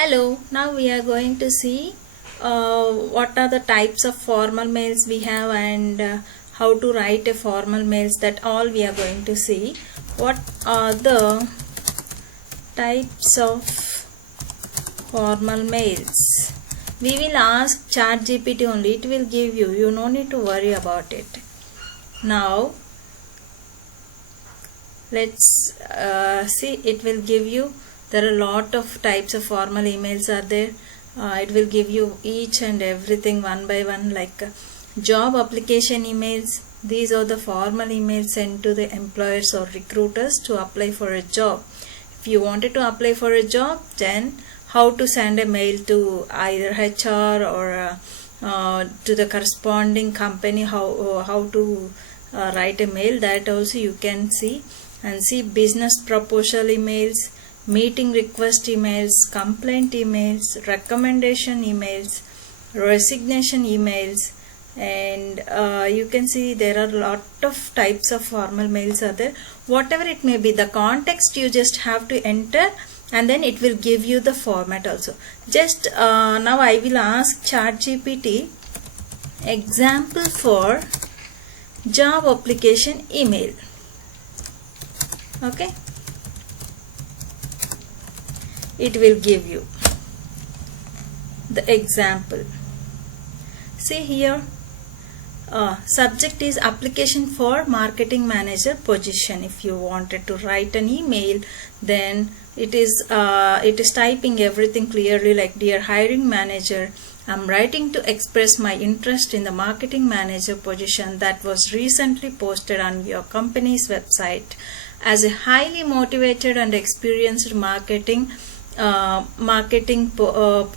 Hello, now we are going to see what are the types of formal mails we have and how to write a formal mails. That all we are going to see. What are the types of formal mails? We will ask ChatGPT only. It will give you. You no need to worry about it. Now let's see. It will give you. There are a lot of types of formal emails are there. It will give you each and everything one by one, like job application emails. These are the formal emails sent to the employers or recruiters to apply for a job. If you wanted to apply for a job, then how to send a mail to either HR or to the corresponding company, how to write a mail, that also you can see. And see business proposal emails, meeting request emails, complaint emails, recommendation emails, resignation emails, and you can see there are a lot of types of formal mails are there. Whatever it may be, the context you just have to enter and then it will give you the format also. Just now I will ask ChatGPT example for job application email. Okay, it will give you the example. See here, subject is application for marketing manager position. If you wanted to write an email, then it is typing everything clearly, like, dear hiring manager, I'm writing to express my interest in the marketing manager position that was recently posted on your company's website. As a highly motivated and experienced marketing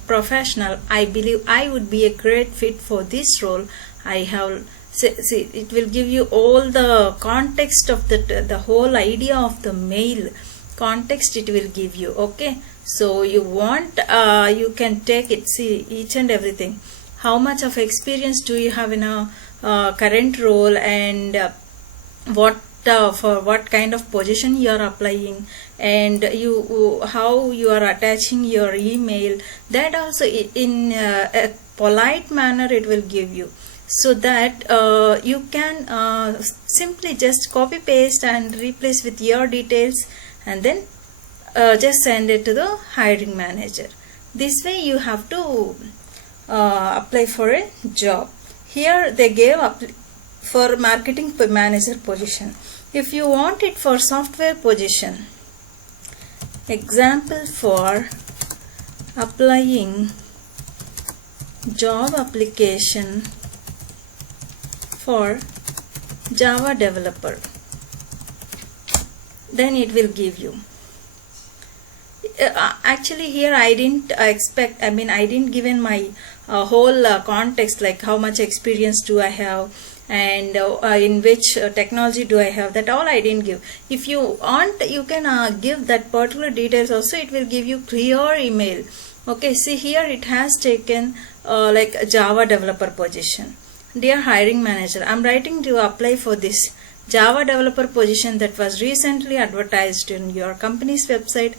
professional, I believe I would be a great fit for this role. I have see it will give you all the context of the whole idea of the mail context. It will give you. Okay, so you want you can take it, see each and everything. How much of experience do you have in a current role, and for what kind of position you are applying, and how you are attaching your email. That also in a polite manner it will give you, so that you can simply just copy paste and replace with your details, and then just send it to the hiring manager. This way you have to apply for a job. Here they gave for marketing manager position. If you want it for software position, example for applying job application for Java developer, then it will give you. Actually here I didn't expect, I didn't give in my whole context, like how much experience do I have and in which technology do I have. That all I didn't give. If you want, you can give that particular details also. It will give you clear email. Okay, see here it has taken like a Java developer position. Dear hiring manager, I'm writing to apply for this Java developer position that was recently advertised in your company's website.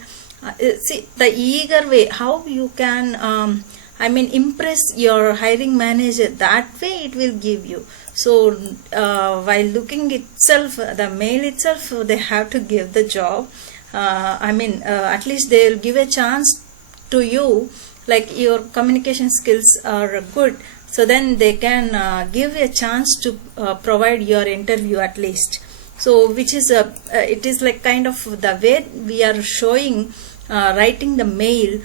See the eager way how you can impress your hiring manager. That way it will give you. So while looking itself, the mail itself, they have to give the job. At least they will give a chance to you, like your communication skills are good, so then they can give a chance to provide your interview at least. So which is it is like kind of the way we are showing writing the mail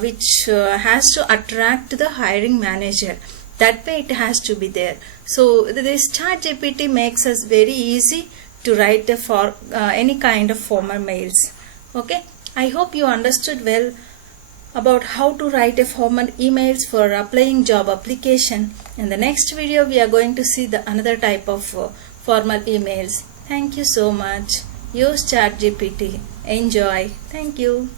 which has to attract the hiring manager. That way it has to be there. So this ChatGPT makes us very easy to write for any kind of formal mails. Okay, I hope you understood well about how to write a formal emails for applying job application. In the next video we are going to see the another type of formal emails. Thank you so much. Use ChatGPT. Enjoy. Thank you.